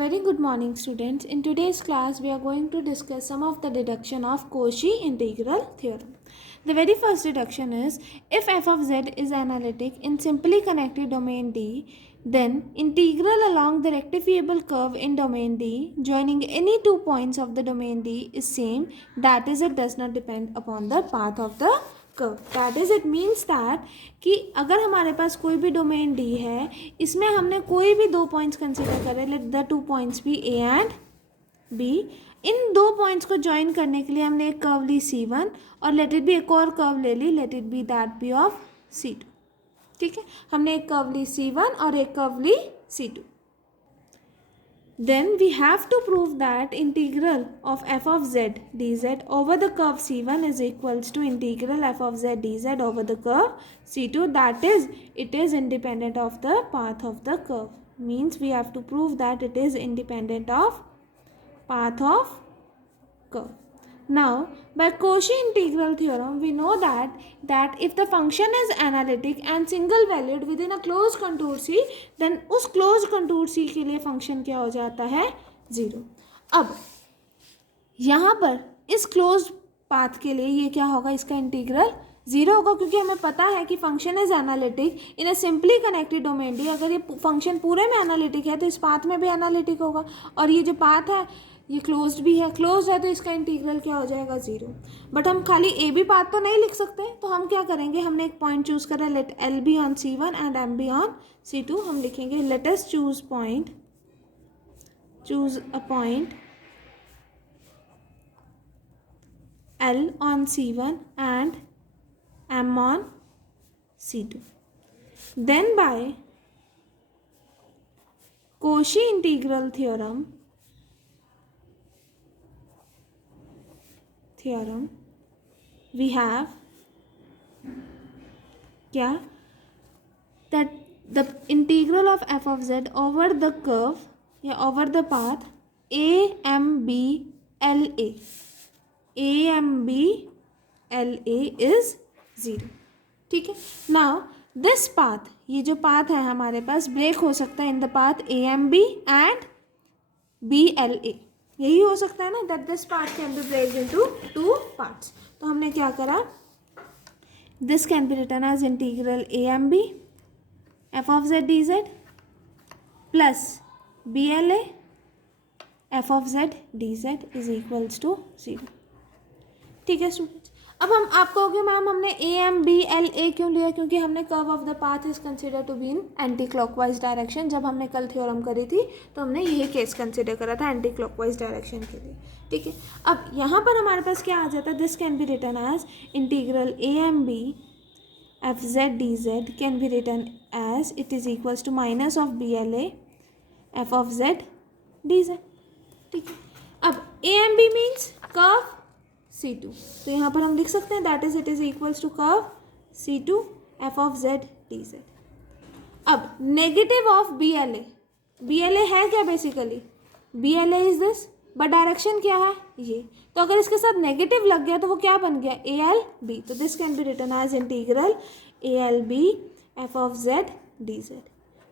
very good morning, students. In today's class, we are going to discuss some of the deduction of Cauchy integral theorem. The very first deduction is, if f of z is analytic in simply connected domain D, then integral along the rectifiable curve in domain D joining any 2 points of the domain D is same, that is, it does not depend upon the path of the curve. That is it means that कि अगर हमारे पास कोई भी domain D है, इसमें हमने कोई भी 2 पॉइंट्स कंसीडर करें, let the 2 points be A and B. इन 2 पॉइंट्स को ज्वाइन करने के लिए हमने एक कर्व ली C1 और लेट इट बी एक और कर्व ले ली, let it be that be of C2. ठीक है, हमने एक कर्व ली C1 और एक कर्व ली C2. Then we have to prove that integral of f of z dz over the curve C1 is equals to integral f of z dz over the curve C2. That is, it is independent of the path of the curve. Means we have to prove that it is independent of path of curve. Now, by Cauchy integral theorem, we know that if the function is analytic and single valued within a closed contour C, then उस closed contour C के लिए function क्या हो जाता है? 0. अब यहाँ पर इस closed path के लिए ये क्या होगा? इसका इंटीग्रल 0 होगा, क्योंकि हमें पता है कि function is analytic in a simply connected domain D. अगर ये फंक्शन पूरे में एनालिटिक है तो इस पाथ में भी एनालिटिक होगा, और ये जो पाथ है ये क्लोज्ड भी है, क्लोज्ड है तो इसका इंटीग्रल क्या हो जाएगा? 0. बट हम खाली ए बी पाथ तो नहीं लिख सकते, तो हम क्या करेंगे, हमने एक पॉइंट चूज करा, let L be on C1 and M be on C2. हम लिखेंगे let us choose a point L on C1 and M on C2. Then by Cauchy integral theorem, we have क्या, that the integral of f of z over the curve या over the path AMBLA is 0. ठीक है. Now this path, ये जो path है हमारे पास, break हो सकता है in the path AMB and BLA. यही हो सकता है ना, that this path can be breaked into 2 parts. तो हमने क्या करा, this can be written as integral AMB f of z dz plus BLA f of z dz is equals to 0. ठीक है स्टूडेंट्स. अब हम आप कहोगे मैम हमने AMBLA क्यों लिया, क्योंकि हमने curve of the path is consider to be in anti clockwise direction. जब हमने कल थ्योरम करी थी तो हमने यही केस कंसिडर करा था एंटी क्लॉकवाइज डायरेक्शन के लिए. ठीक है. अब यहाँ पर हमारे पास क्या आ जाता है, this can be written as integral AMB f z dz can be written as it is equals to minus of BLA f of z dz. ठीक है. अब AMB मीन्स कर्व C2, तो यहाँ पर हम लिख सकते हैं that is it is equals to curve C2 f of z dz. अब नेगेटिव ऑफ BLA है क्या, basically BLA is this, but direction क्या है ये, तो अगर इसके साथ नेगेटिव लग गया तो वो क्या बन गया, ALB. तो this can be written as integral ALB f of z dz.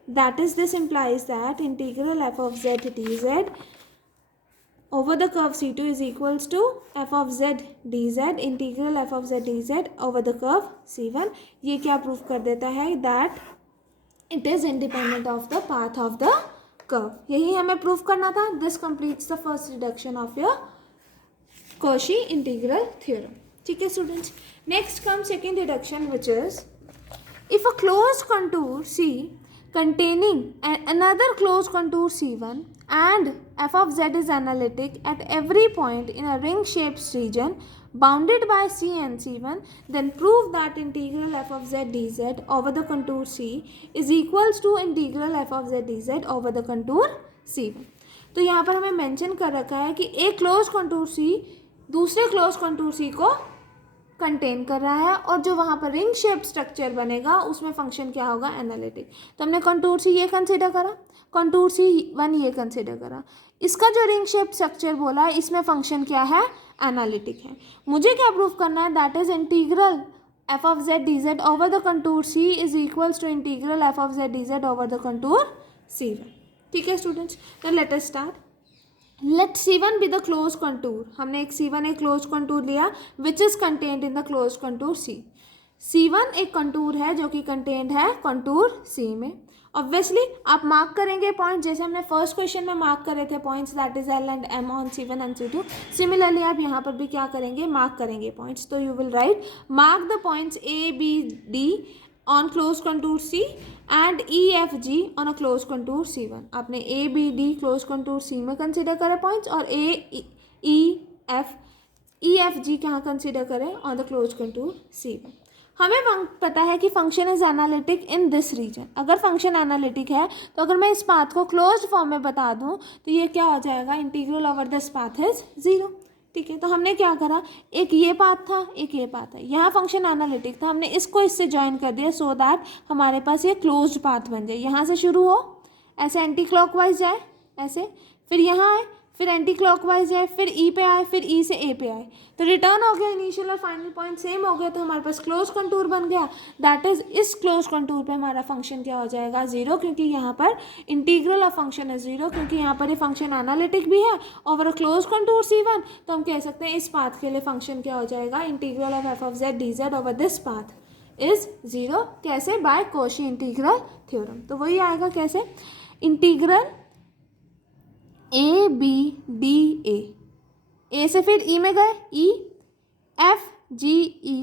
That is this implies that integral f of z dz over the curve C2 is equals to f of z dz integral f of z dz over the curve C1. ये क्या proof कर देता है, that it is independent of the path of the curve. यही हमें proof करना था. This completes the first reduction of your Cauchy integral theorem. ठीक है students. Next comes second reduction, which is if a closed contour C containing another closed contour C1 and f of z is analytic at every point in a ring shaped region bounded by C and C1, then prove that integral f of z dz over the contour C is equals to integral f of z dz over the contour C1. तो यहाँ पर हमें mention कर रखा है कि एक close contour C दूसरे क्लोज कंटूर C को कंटेन कर रहा है, और जो वहाँ पर रिंग शेप स्ट्रक्चर बनेगा उसमें फंक्शन क्या होगा, एनालिटिक. तो हमने कंटूर C ये कंसिडर करा, कंटूर C1 ये कंसिडर करा. इसका जो रिंग शेप स्ट्रक्चर बोला इसमें फंक्शन क्या है, एनालिटिक है. मुझे क्या प्रूफ करना है, that is integral f of z dz over the contour C is equals to integral f of z dz over the contour C1. ठीक है स्टूडेंट्स, तो let us start. Let C1 be the close contour. हमने एक C1 एक close contour लिया which is contained in the close contour C. C1 एक contour है जो कि कंटेन्ड है कंटूर C में. ऑब्वियसली आप मार्क करेंगे पॉइंट जैसे हमने फर्स्ट क्वेश्चन में मार्क करे थे points, that is L and M on C1 and C2. Similarly आप यहाँ पर भी क्या करेंगे, मार्क करेंगे पॉइंट्स. तो you will write mark the points A B D on close contour C and E F G on a close contour C1. आपने A B D close contour C में कंसिडर करे points और E F G कहाँ consider करें on the close contour C1. हमें पता है कि function is analytic in this region. अगर फंक्शन एनालिटिक है तो अगर मैं इस पाथ को क्लोज्ड फॉर्म में बता दूं तो ये क्या हो जाएगा, integral over this path is 0. ठीक है, तो हमने क्या करा, एक ये पाथ था एक ये पाथ है, यहाँ फंक्शन एनालिटिक था, हमने इसको इससे ज्वाइन कर दिया सो दैट हमारे पास ये क्लोज्ड पाथ बन जाए. यहाँ से शुरू हो, ऐसे एंटी क्लॉकवाइज जाए ऐसे, फिर यहाँ आए, फिर एंटी क्लॉकवाइज जाए, फिर ई पे आए, फिर ई से ए पे आए, तो रिटर्न हो गया, इनिशियल और फाइनल पॉइंट सेम हो गया, तो हमारे पास क्लोज कंटूर बन गया. दैट इज इस क्लोज कंटूर पे हमारा फंक्शन क्या हो जाएगा, 0, क्योंकि यहाँ पर इंटीग्रल ऑफ फंक्शन है 0, क्योंकि यहाँ पर ये फंक्शन एनालिटिक भी है over a closed contour C1. तो हम कह सकते हैं इस पाथ के लिए फंक्शन क्या हो जाएगा, integral of F of Z D Z over this path is 0. कैसे, बाय कॉशी इंटीग्रल थ्योरम. तो वही आएगा कैसे, integral A B D A से फिर E में गए, E F G E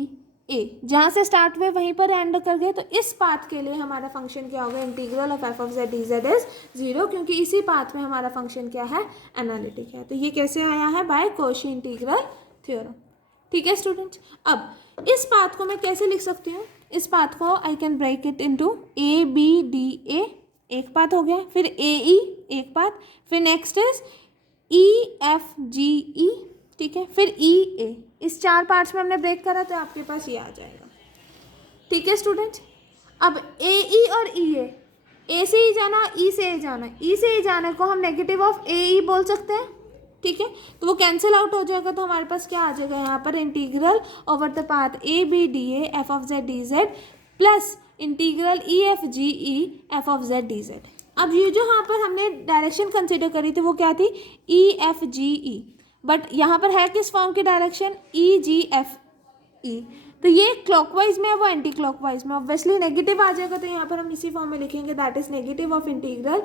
A, जहाँ से स्टार्ट हुए वहीं पर एंड कर गए. तो इस पाथ के लिए हमारा फंक्शन क्या होगा, integral of F of Z D Z is 0, क्योंकि इसी पाथ में हमारा फंक्शन क्या है, एनालिटिक है. तो ये कैसे आया है, बाय कॉशी इंटीग्रल थ्योरम. ठीक है स्टूडेंट्स, अब इस पाथ को मैं कैसे लिख सकती हूँ, इस पाथ को I can break it into A B D A, एक पाथ हो गया, फिर ए ई एक पाथ, फिर next is E F G E. ठीक है, फिर ई ए. इस 4 पार्ट्स में हमने ब्रेक करा तो आपके पास ये आ जाएगा. ठीक है स्टूडेंट्स, अब ए ई और ए से ई जाना, ई से ए जाना, ई से ए जाने को हम नेगेटिव ऑफ ए ई बोल सकते हैं. ठीक है, तो वो कैंसिल आउट हो जाएगा, तो हमारे पास क्या आ जाएगा यहाँ पर, integral over the path A B D A F of Z D Z plus integral E F G E F of Z D Z. अब ये जो यहाँ पर हमने डायरेक्शन कंसिडर करी थी वो क्या थी, ई एफ जी ई, बट यहाँ पर है किस फॉर्म की डायरेक्शन, ई जी एफ ई. तो ये क्लॉकवाइज में है, वो एंटी क्लॉकवाइज में, ऑब्वियसली नेगेटिव आ जाएगा, तो यहाँ पर हम इसी फॉर्म में लिखेंगे, that is negative of integral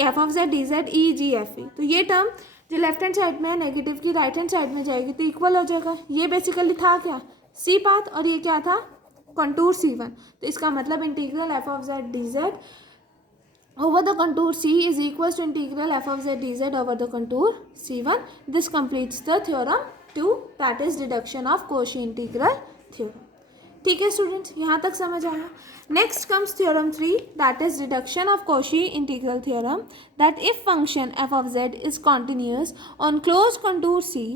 F of Z D Z E G F E. तो ये टर्म जो लेफ्ट हैंड साइड में है नेगेटिव की राइट हैंड साइड में जाएगी तो इक्वल हो जाएगा. ये बेसिकली था क्या, सी पाथ, और ये क्या था, कंटूर C1. तो इसका मतलब integral F of Z D Z over the contour C is equals to integral f of z dz over the contour C1. This completes the theorem 2, that is deduction of Cauchy integral theorem. ठीक है students, यहाँ तक समझ आया. Next comes theorem 3, that is deduction of Cauchy integral theorem, that if function f of z is continuous on closed contour C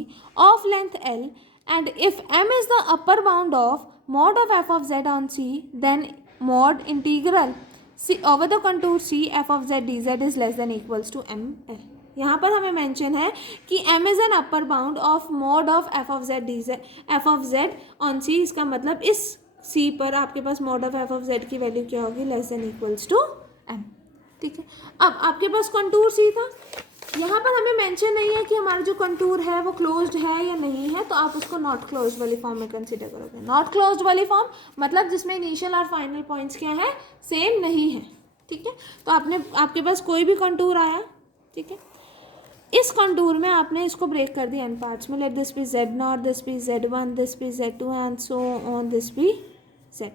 of length L and if m is the upper bound of mod of f of z on C, then mod integral C over the contour C f of z dz is less than equals to m l. यहाँ पर हमें mention है कि m is an upper bound of mod of f of z dz f of z on C. इसका मतलब इस C पर आपके पास mod of f of z की वैल्यू क्या होगी, less than equals to m. ठीक है, अब आपके पास कंटूर C था, यहाँ पर हमें मेंशन नहीं है कि हमारा जो कंटूर है वो क्लोज्ड है या नहीं है, तो आप उसको नॉट क्लोज्ड वाली फॉर्म में कंसीडर करोगे. नॉट क्लोज्ड वाली फॉर्म मतलब जिसमें इनिशियल और फाइनल पॉइंट्स क्या है, सेम नहीं है. ठीक है, तो आपके पास कोई भी कंटूर आया, ठीक है, इस कंटूर में आपने इसको ब्रेक कर दिया एन पार्ट्स में. Let this be z0, this be z1, this be z2 and so on, this be z.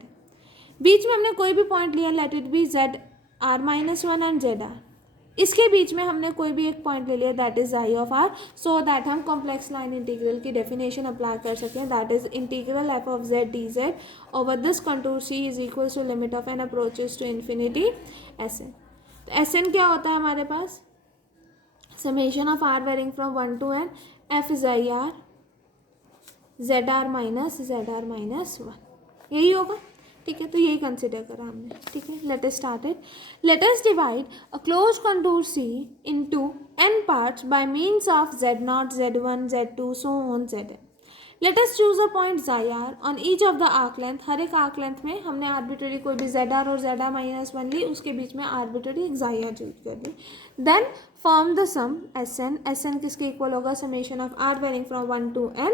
बीच में हमने कोई भी पॉइंट लिया, let it be zr-1 and zr. इसके बीच में हमने कोई भी एक पॉइंट ले लिया, that is I of R, so that हम कॉम्प्लेक्स लाइन इंटीग्रल की डेफिनेशन अप्लाई कर सकें, that is integral F of Z D Z over this contour C is equal to limit of N approaches to infinity S N. तो S N क्या होता है हमारे पास, summation of R varying from 1 to n F is I R Z R minus 1, यही होगा. ठीक है, तो यही कंसिडर करा हमने. ठीक है, let us start it. Let us divide a closed contour C into n parts by means of z0, z1, z2 so on zn. Let us choose a point xi r on each of the arc length, हर एक arc length में हमने arbitrary कोई भी ZR और ZR minus 1 ली, उसके बीच में arbitrary एक ज़ायार चूज कर ली. Then form the sum SN किसके इक्वल होगा, summation of R varying from 1 to N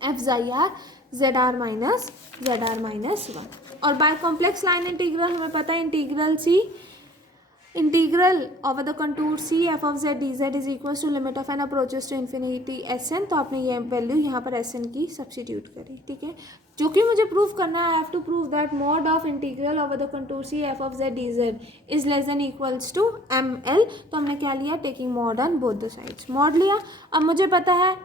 F ZR ZR minus 1. और बाय कॉम्प्लेक्स लाइन इंटीग्रल हमें पता है integral over the contour C f of z dz is equal to limit of N approaches to infinity SN. तो आपने ये value यहाँ पर SN की सब्सिट्यूट करी. ठीक है, जो कि मुझे प्रूव करना है, I have to prove that mod of integral over the contour C f of z dz is less than equals to ML. तो हमने क्या लिया, taking mod on both the sides, mod लिया. अब मुझे पता है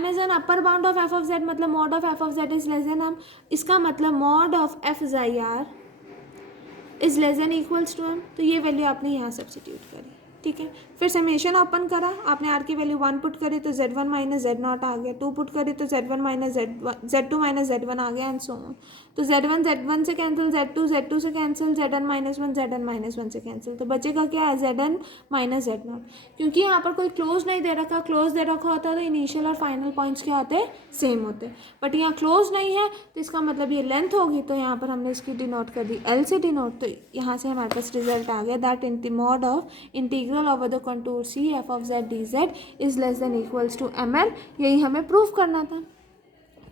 M is an upper bound of f of z, मतलब mod of f of z is less than M. इसका मतलब mod of f ZR is less than equals to M. तो ये वैल्यू आपने यहाँ सब्सिट्यूट करी. ठीक है, फिर समेशन ओपन करा, आपने R की वैल्यू 1 पुट करी तो Z1 माइनस Z0 आ गया, 2 पुट करी तो Z1 minus Z2 minus Z1 आ गया, एंड सो ऑन. तो Z1 से कैंसिल, Z2 से कैंसिल, Zn माइनस 1 से कैंसिल. तो बचेगा क्या है, Zn माइनस Z0. क्योंकि यहाँ पर कोई क्लोज नहीं दे रखा, क्लोज दे रखा होता तो इनिशियल और फाइनल पॉइंट्स क्या होते, सेम होते. बट यहाँ क्लोज नहीं है, तो इसका मतलब ये लेंथ होगी, तो यहाँ पर हमने इसकी डिनोट कर दी L से डिनोट. तो यहाँ से हमारे पास रिजल्ट आ गया that in the mod of integral over the contour C f of z dz is less than equals to ML. यही हमें प्रूव करना था.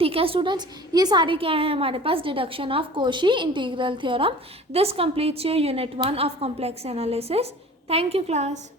ठीक है स्टूडेंट्स, ये सारे क्या है हमारे पास, deduction of Cauchy integral theorem. This completes your unit 1 of complex analysis. Thank you class.